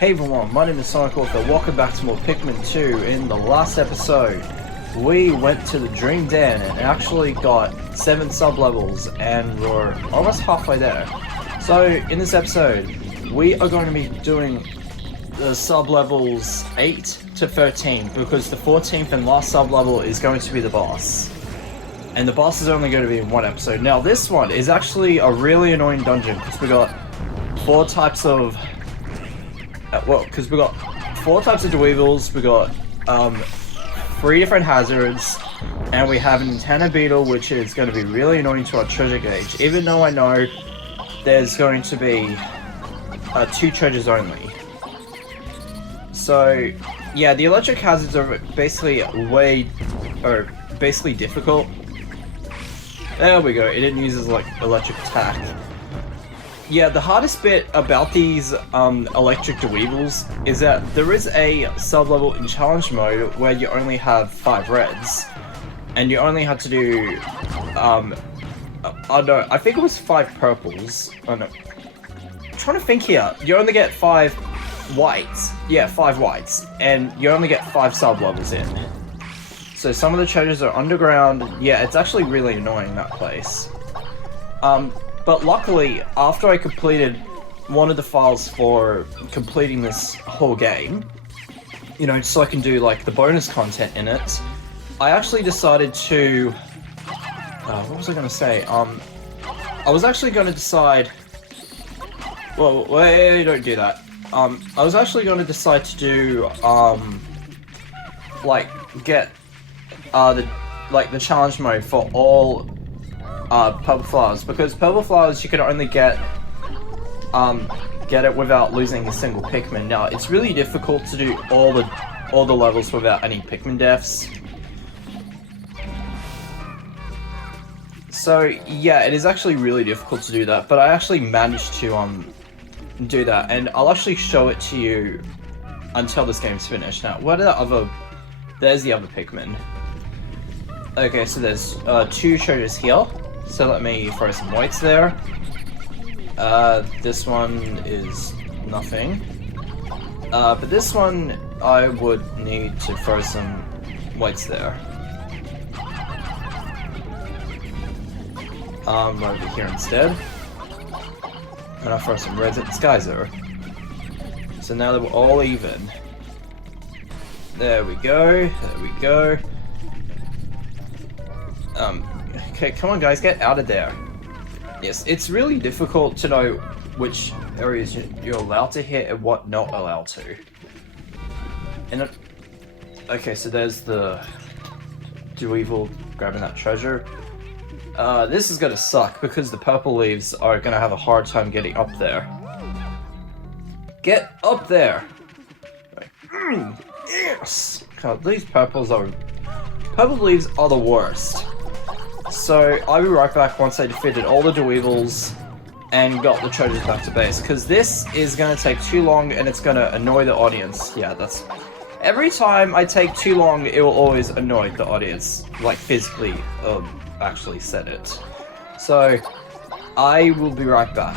Hey everyone, my name is Sonic Author. Welcome back to more Pikmin 2. In the last episode, we went to the Dream Den and actually got 7 sub-levels and we're almost halfway there. So, in this episode, we are going to be doing the sub-levels 8 to 13 because the 14th and last sub-level is going to be the boss. And the boss is only going to be in one episode. Now, this one is actually a really annoying dungeon because we got 4 types of... because we got 4 types of Dweevils, we got 3 different hazards, and we have an antenna beetle, which is going to be really annoying to our treasure gauge, even though I know there's going to be 2 treasures only. So, yeah, the electric hazards are basically basically difficult. There we go, it didn't use like electric attack. Yeah, the hardest bit about these electric Dweevils is that there is a sub-level in challenge mode where you only have 5 reds. And you only had to do, I think it was 5 purples. Oh no. I'm trying to think here. You only get 5 whites. Yeah, 5 whites. And you only get 5 sub-levels in. So some of the treasures are underground. Yeah, it's actually really annoying, that place. But luckily, after I completed one of the files for completing this whole game, you know, so I can do like the bonus content in it, I actually decided to, what was I going to say? I was actually going to decide, well, wait, don't do that. I was actually going to decide to do, like, get, the challenge mode for all purple flowers, because purple flowers you can only get it without losing a single Pikmin. Now it's really difficult to do all the levels without any Pikmin deaths. So yeah, it is actually really difficult to do that, but I actually managed to do that, and I'll actually show it to you until this game's finished. Now, there's the other Pikmin. Okay, so there's 2 treasures here. So let me throw some whites there. This one is nothing. But this one, I would need to throw some whites there. Over here instead. And I'll throw some reds at the Skyzer. So now that we're all even. There we go, there we go. Okay, come on guys, get out of there. Yes, it's really difficult to know which areas you're allowed to hit and what not allowed to. And okay, so there's the Dweevil grabbing that treasure. This is gonna suck because the purple leaves are gonna have a hard time getting up there. Get up there! Yes! God, these purple leaves are the worst. So, I'll be right back once I defeated all the Dweevils and got the treasures back to base, because this is going to take too long and it's going to annoy the audience. Yeah, that's... Every time I take too long, it will always annoy the audience. Like, physically, actually said it. So, I will be right back.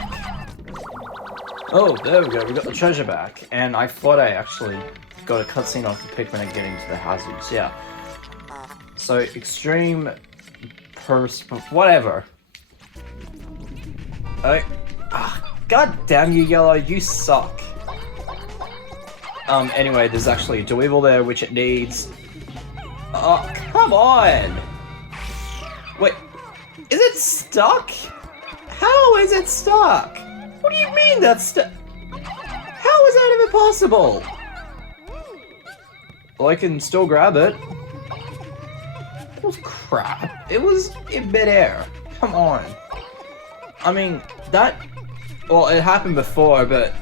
Oh, there we go, we got the treasure back. And I thought I actually got a cutscene off the Pikmin and getting to the hazards, yeah. So, extreme... whatever. God damn you, Yellow, you suck. Anyway, there's actually a Dweevil there, which it needs. Oh, come on! Wait, is it stuck? How is it stuck? What do you mean that's stuck? How is that even possible? Well, I can still grab it. It was crap. It was in midair. Come on. I mean, well, it happened before, but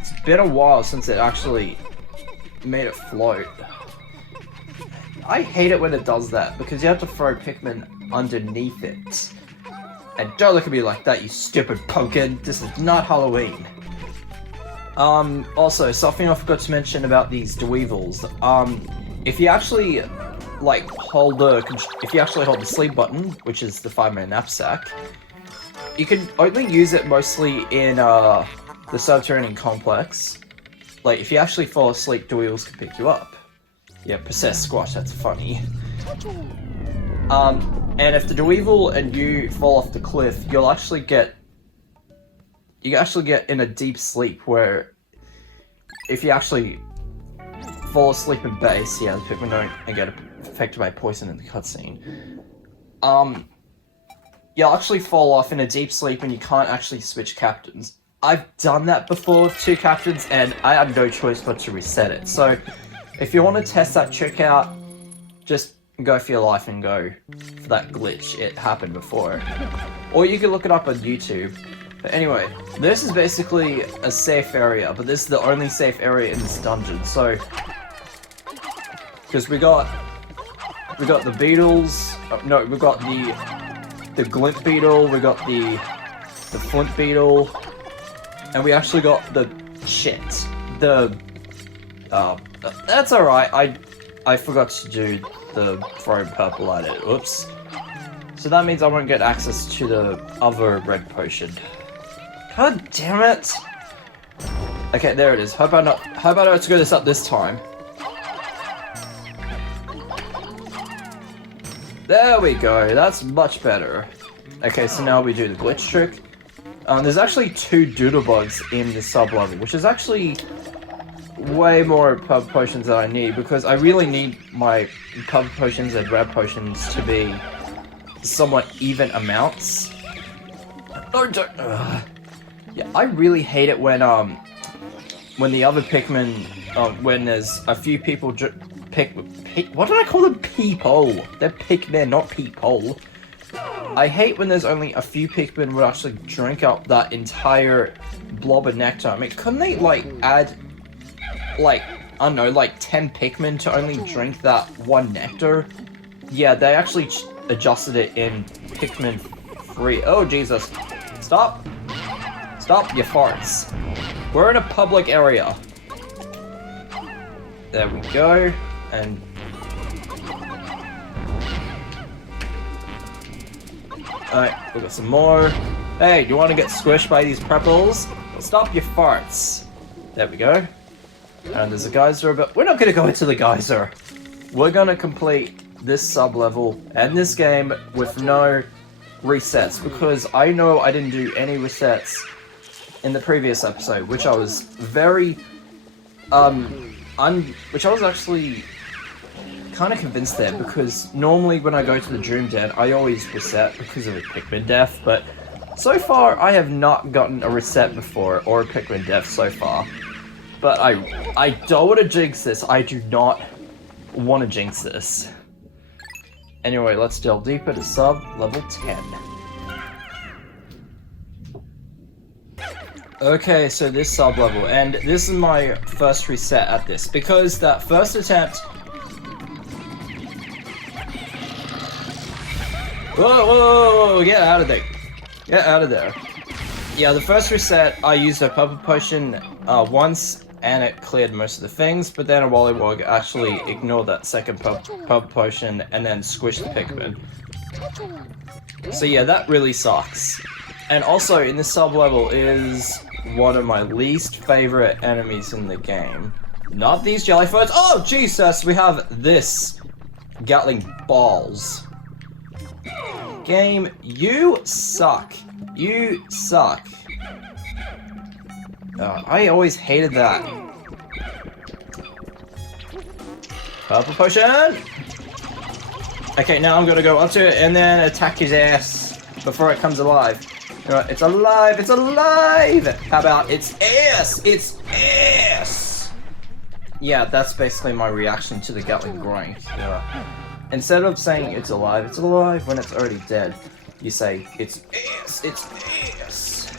it's been a while since it actually made it float. I hate it when it does that, because you have to throw Pikmin underneath it. And don't look at me like that, you stupid pumpkin. This is not Halloween. Also, something I forgot to mention about these Dweevils. If you actually... hold the sleep button, which is the 5-man knapsack, you can only use it mostly in the subterranean complex, like, if you actually fall asleep, the wheels can pick you up. Yeah, possessed squash, that's funny. And if the Dweevil and you fall off the cliff, you actually get in a deep sleep where if you actually fall asleep in base, yeah, the Pikmin don't get affected by poison in the cutscene. You'll actually fall off in a deep sleep and you can't actually switch captains. I've done that before, 2 captains, and I had no choice but to reset it. So, if you want to test that trick out, just go for your life and go for that glitch. It happened before. Or you can look it up on YouTube. But anyway, this is basically a safe area, but this is the only safe area in this dungeon. So, because we got the beetles. No, we got the glint beetle. We got the flint beetle, and we actually got the shit. That's alright. I forgot to do the throw purple at it. Oops. So that means I won't get access to the other red potion. God damn it! Okay, there it is. Hope I don't screw this up this time. There we go. That's much better. Okay, so now we do the glitch trick. There's actually 2 doodlebugs in this sub-level, which is actually way more purple potions than I need, because I really need my purple potions and red potions to be somewhat even amounts. No, don't. Yeah, I really hate it when the other Pikmin, when there's a few people what did I call them? People. They're Pikmin, not people. I hate when there's only a few Pikmin would actually drink up that entire blob of nectar. I mean, couldn't they, like, add, like, I don't know, like 10 Pikmin to only drink that one nectar? Yeah, they actually adjusted it in Pikmin 3. Oh, Jesus. Stop. Stop your farts. We're in a public area. There we go. And alright, we got some more. Hey, do you want to get squished by these purples? Well, stop your farts. There we go. And there's a geyser, but we're not going to go into the geyser. We're going to complete this sub-level and this game with no resets, because I know I didn't do any resets in the previous episode, which I was very, which I was actually kind of convinced there, because normally when I go to the Dream Den, I always reset because of a Pikmin death, but so far I have not gotten a reset before, or a Pikmin death so far. But I don't want to jinx this. I do not want to jinx this. Anyway, let's delve deeper to sub-level 10. Okay, so this sub-level, and this is my first reset at this, because that first attempt... Whoa, get out of there. Get out of there. Yeah, the first reset, I used a purple potion once, and it cleared most of the things, but then a Wollywog actually ignored that second purple potion and then squished the Pikmin. So yeah, that really sucks. And also, in this sub-level is one of my least favorite enemies in the game. Not these jellyfish. Oh, Jesus, we have this Gatling balls. Game, you suck. You suck. I always hated that. Purple potion! Okay, now I'm gonna go up to it and then attack his ass before it comes alive. You know, it's alive! It's alive! How about it's ass! It's ass! Yeah, that's basically my reaction to the Gatling groin. Yeah. Instead of saying it's alive when it's already dead, you say it's ass.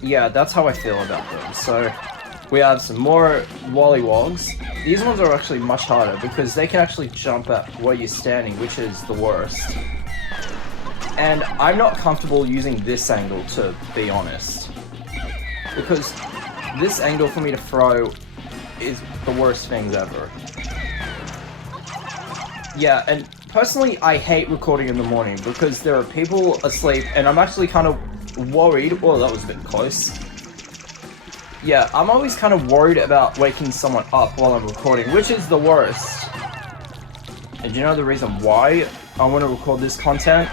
Yeah, that's how I feel about them. So, we have some more Wollywogs. These ones are actually much harder because they can actually jump at where you're standing, which is the worst. And I'm not comfortable using this angle, to be honest. Because this angle for me to throw is the worst things ever. Yeah, and personally, I hate recording in the morning because there are people asleep, and I'm actually kind of worried. Oh, that was a bit close. Yeah, I'm always kind of worried about waking someone up while I'm recording, which is the worst. And you know the reason why I want to record this content?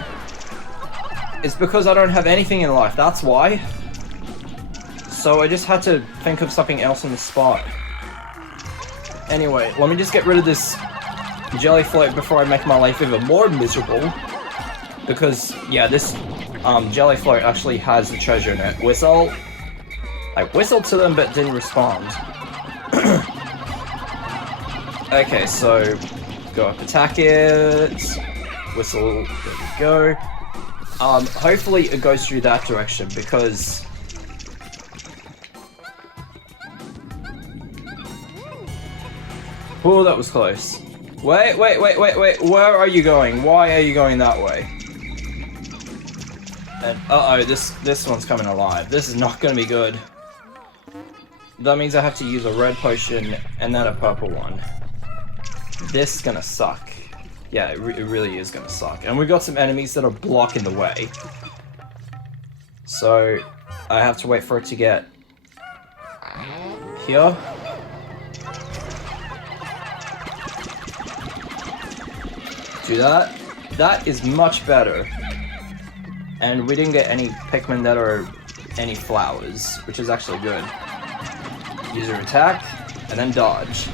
It's because I don't have anything in life, that's why. So I just had to think of something else on the spot. Anyway, let me just get rid of this jelly float before I make my life even more miserable. Because, yeah, this jelly float actually has the treasure in it. Whistle. I whistled to them but didn't respond. Okay, so go up, attack it. Whistle, there we go. Hopefully it goes through that direction because... Oh, that was close. Wait, where are you going? Why are you going that way? And, uh-oh, this one's coming alive. This is not gonna be good. That means I have to use a red potion and then a purple one. This is gonna suck. Yeah, it really is gonna suck. And we've got some enemies that are blocking the way. So, I have to wait for it to get here. Do that. That is much better. And we didn't get any Pikmin that are any flowers, which is actually good. Use your attack, and then dodge.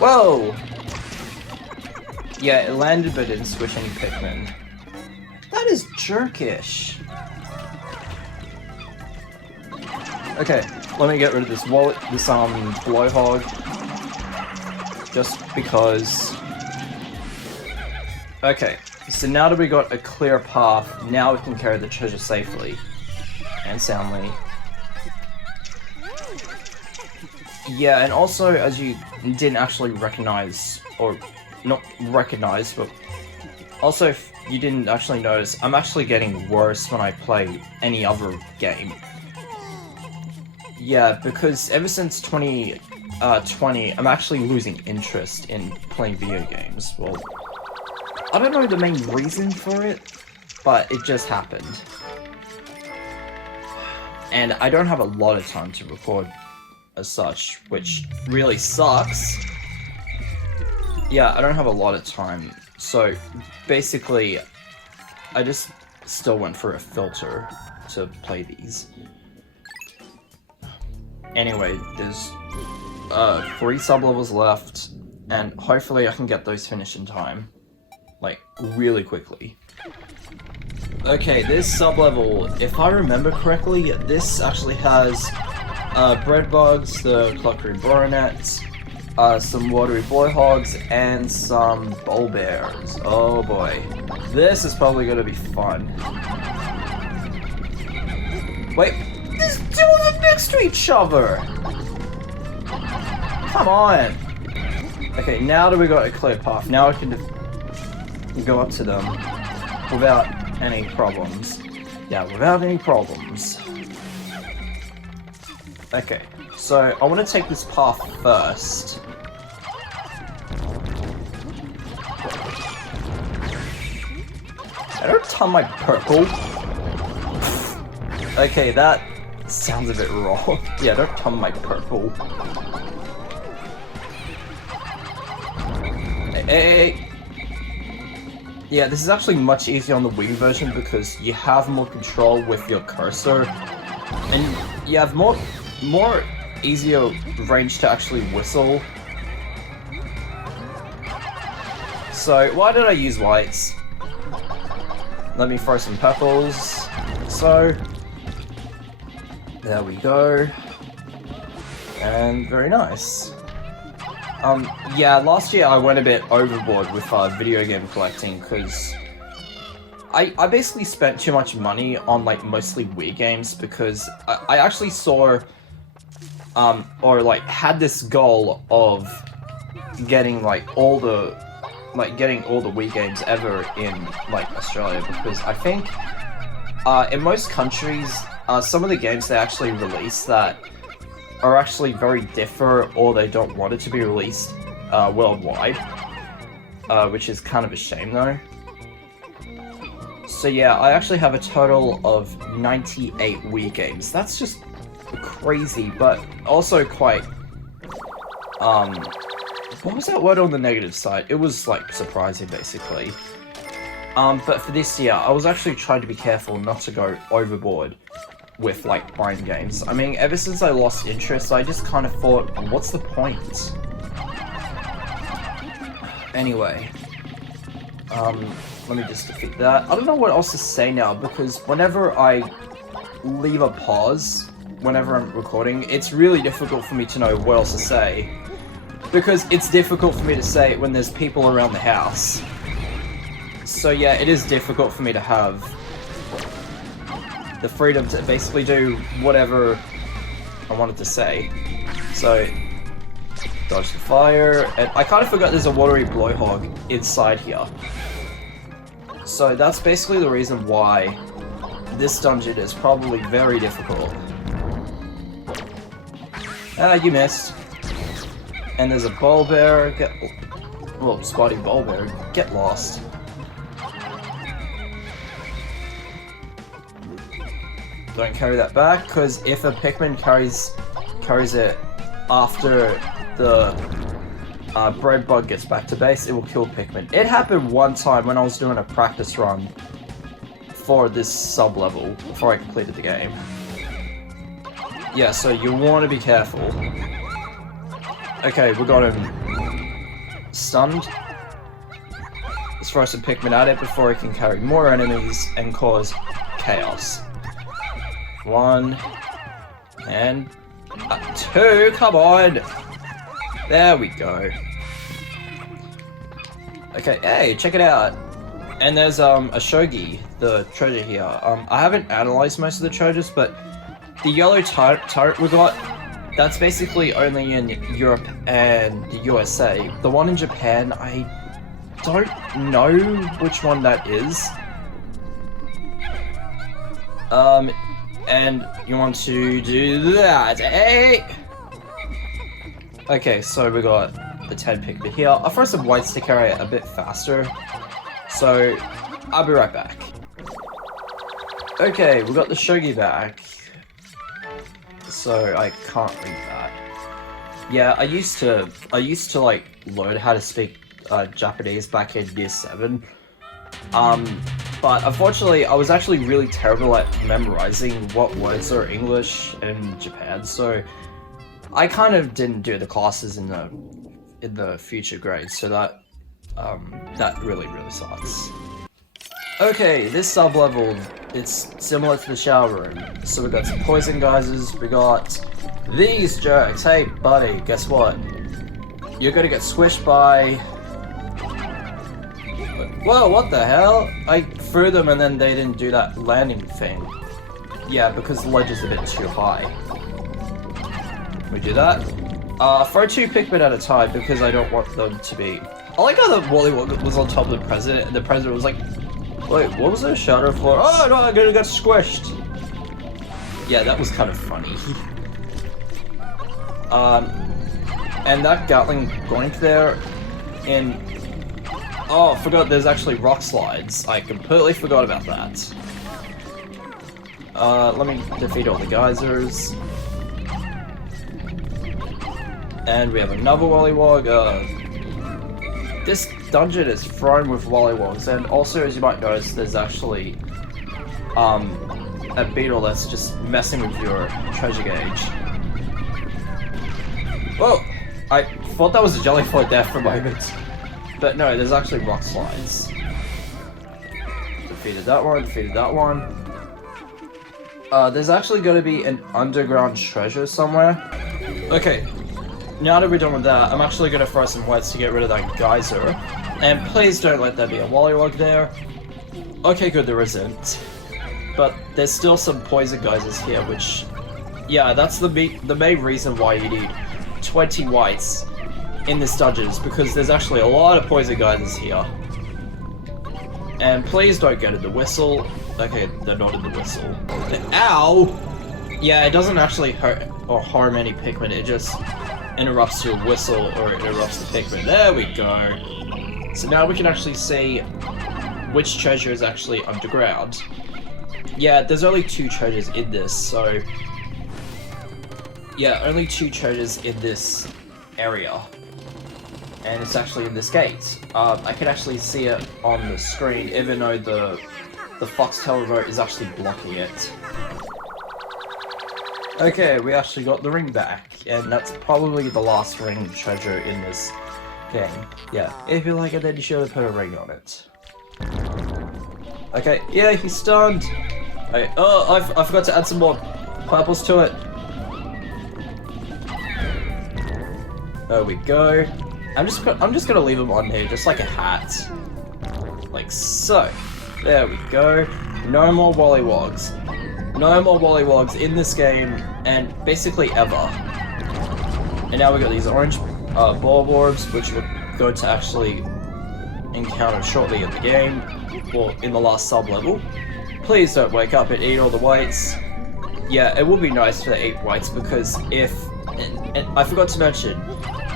Whoa! Yeah, it landed but didn't squish any Pikmin. That is jerkish. Okay, let me get rid of this wallet, this blowhog. Just because... Okay, so now that we got a clear path, now we can carry the treasure safely. And soundly. Yeah, and also, as you didn't actually recognize, or not recognize, but also if you didn't actually notice, I'm actually getting worse when I play any other game. Yeah, because ever since 2020, I'm actually losing interest in playing video games. Well, I don't know the main reason for it, but it just happened. And I don't have a lot of time to record as such, which really sucks. Yeah, I don't have a lot of time, so basically, I just still went for a filter to play these. Anyway, there's 3 sub-levels left, and hopefully I can get those finished in time. Like, really quickly. Okay, this sub-level, if I remember correctly, this actually has bread bugs, the cluckery baronets, some watery blowhogs, and some bowl bears. Oh boy. This is probably gonna be fun. Wait, there's 2 of them next to each other! Come on! Okay, now that we got a clear path, now I can go up to them without any problems. Yeah, without any problems. Okay, so I want to take this path first. I don't ton my purple. Okay, that sounds a bit raw. Yeah, don't ton my purple. Hey. Yeah, this is actually much easier on the Wii version because you have more control with your cursor, and you have more easier range to actually whistle. So why did I use whites? Let me throw some purples. So there we go, and very nice. Yeah, last year I went a bit overboard with video game collecting because I basically spent too much money on like mostly Wii games because I actually saw or like had this goal of getting like all the Wii games ever in like Australia, because I think in most countries some of the games they actually release that are actually very different, or they don't want it to be released worldwide, which is kind of a shame though. So yeah, I actually have a total of 98 Wii games. That's just crazy, but also quite, what was that word on the negative side? It was, like, surprising, basically. But for this year, I was actually trying to be careful not to go overboard with, like, buying games. I mean, ever since I lost interest, I just kind of thought, what's the point? Anyway, let me just defeat that. I don't know what else to say now, because whenever I leave a pause, whenever I'm recording, it's really difficult for me to know what else to say. Because it's difficult for me to say when there's people around the house. So yeah, it is difficult for me to have the freedom to basically do whatever I wanted to say. So, dodge the fire, and I kind of forgot there's a watery blowhog inside here. So that's basically the reason why this dungeon is probably very difficult. Ah, you missed. And there's a ball bear, spotty ball bear, get lost. Don't carry that back, because if a Pikmin carries it after the bread bug gets back to base, it will kill Pikmin. It happened one time when I was doing a practice run for this sub-level before I completed the game. Yeah, so you want to be careful. Okay, we got him stunned. Let's throw some Pikmin at it before it can carry more enemies and cause chaos. 1 and 2, come on! There we go. Okay, hey, check it out. And there's a shogi, the treasure here. I haven't analyzed most of the treasures, but the yellow turret we got, that's basically only in Europe and the USA. The one in Japan, I don't know which one that is. And you want to do that, eh? Okay, so we got the 10 Pikmin here. I'll throw some whites to carry it a bit faster. So, I'll be right back. Okay, we got the shogi back. So, I can't read that. Yeah, I used to like learn how to speak Japanese back in year 7. But unfortunately, I was actually really terrible at memorizing what words are English in Japan, so I kind of didn't do the classes in the future grades, so that really sucks. Okay, this sub-level, it's similar to the shower room. So we got some poison geysers, we got these jerks. Hey buddy, guess what? You're gonna get squished by... Whoa, what the hell? I threw them and then they didn't do that landing thing. Yeah, because the ledge is a bit too high. We do that. Throw 2 Pikmin at a time because I don't want them to be... I like how the Wollywog was on top of the president and the president was like, wait, what was that shadow for? Oh no, I'm gonna get squished! Yeah, that was kind of funny. And that Gatling Goink there in... Oh, I forgot there's actually rock slides. I completely forgot about that. Let me defeat all the geysers. And we have another Wollywog. This dungeon is thrown with Wollywogs, and also, as you might notice, there's actually a beetle that's just messing with your treasure gauge. Whoa! I thought that was a jellyfly there for a moment. But no, there's actually rock slides. Defeated that one, defeated that one. There's actually going to be an underground treasure somewhere. Okay, now that we're done with that, I'm actually going to throw some whites to get rid of that geyser. And please don't let there be a Wollywog there. Okay, good, there isn't. But there's still some poison geysers here, which... Yeah, that's the main reason why you need 20 whites in this dungeon, is because there's actually a lot of poison geysers here. And please don't get in the whistle. Okay, they're not in the whistle. Ow! Yeah, it doesn't actually hurt or harm any Pikmin, it just interrupts your whistle or it interrupts the Pikmin. There we go. So now we can actually see which treasure is actually underground. Yeah, there's only 2 treasures in this, so... Yeah, only 2 treasures in this area. And it's actually in this gate. I can actually see it on the screen, even though the Foxtail remote is actually blocking it. Okay, we actually got the ring back, and that's probably the last ring treasure in this game. Yeah, if you like it, then you should put a ring on it. Okay, yeah, he's stunned. Hey, oh, I forgot to add some more purples to it. There we go. I'm just gonna leave him on here, just like a hat, like so. There we go. No more Wollywogs. No more Wollywogs in this game, and basically ever. And now we got these orange ball orbs, which we're going to actually encounter shortly in the game, or in the last sub-level. Please don't wake up and eat all the whites. Yeah, it would be nice to eat whites, because if... and I forgot to mention,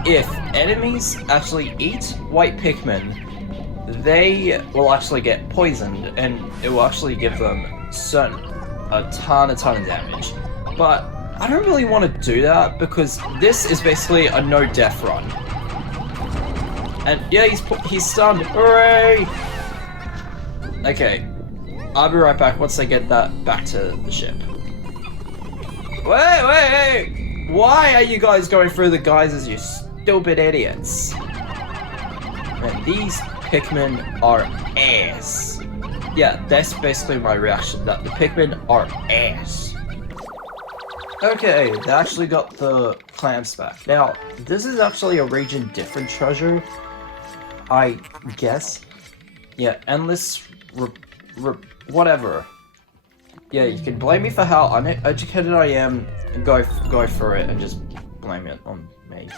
if enemies actually eat white Pikmin, they will actually get poisoned, and it will actually give them a ton of damage. But I don't really want to do that, because this is basically a no-death run. And yeah, he's stunned. Hooray! Okay, I'll be right back once I get that back to the ship. Wait! Why are you guys going through the geysers, you stupid idiots? Man, these Pikmin are ass. Yeah, that's basically my reaction, that the Pikmin are ass. Okay, they actually got the clamps back. Now, this is actually a region different treasure, I guess. Yeah, endless whatever. Yeah, you can blame me for how uneducated I am, and go for it and just blame it on me.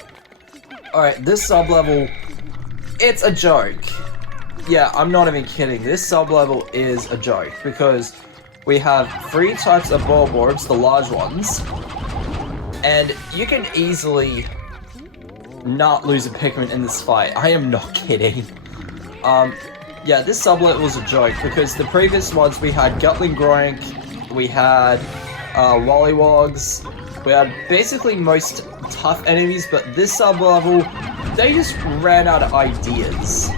Alright, this sub-level, it's a joke. Yeah, I'm not even kidding. This sub-level is a joke, because we have 3 types of ball orbs, the large ones, and you can easily not lose a Pikmin in this fight. I am not kidding. Yeah, this sub-level was a joke, because the previous ones we had Gutling Groink, we had Wollywogs, we had basically most tough enemies, but this sub-level, they just ran out of ideas.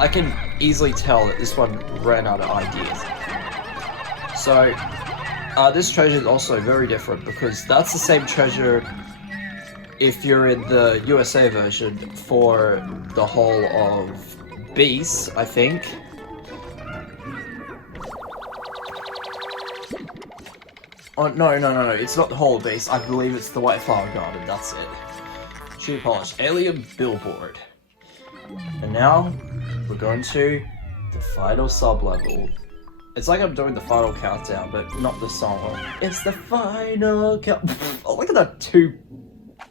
I can easily tell that this one ran out of ideas. So, this treasure is also very different, because that's the same treasure if you're in the USA version for the whole of Beast, I think. Oh, no, it's not the whole of Beast. I believe it's the White Flower Garden, that's it. Shoe polish, alien billboard. And now, we're going to the final sub-level. It's like I'm doing the final countdown, but not the song. It's the final count. Oh, look at that 2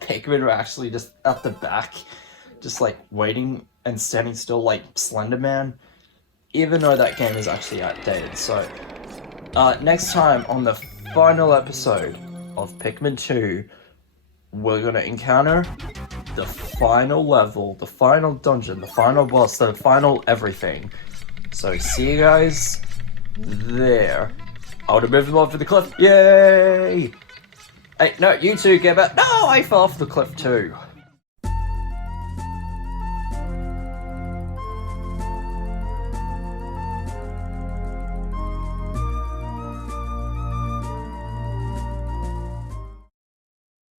Pikmin are actually just at the back, just like waiting and standing still like Slender Man, even though that game is actually outdated. So, next time on the final episode of Pikmin 2, we're gonna encounter the final level, the final dungeon, the final boss, the final everything. So, see you guys there. I would have moved them off the cliff. Yay! Hey, no, you two get back. No, I fell off the cliff too.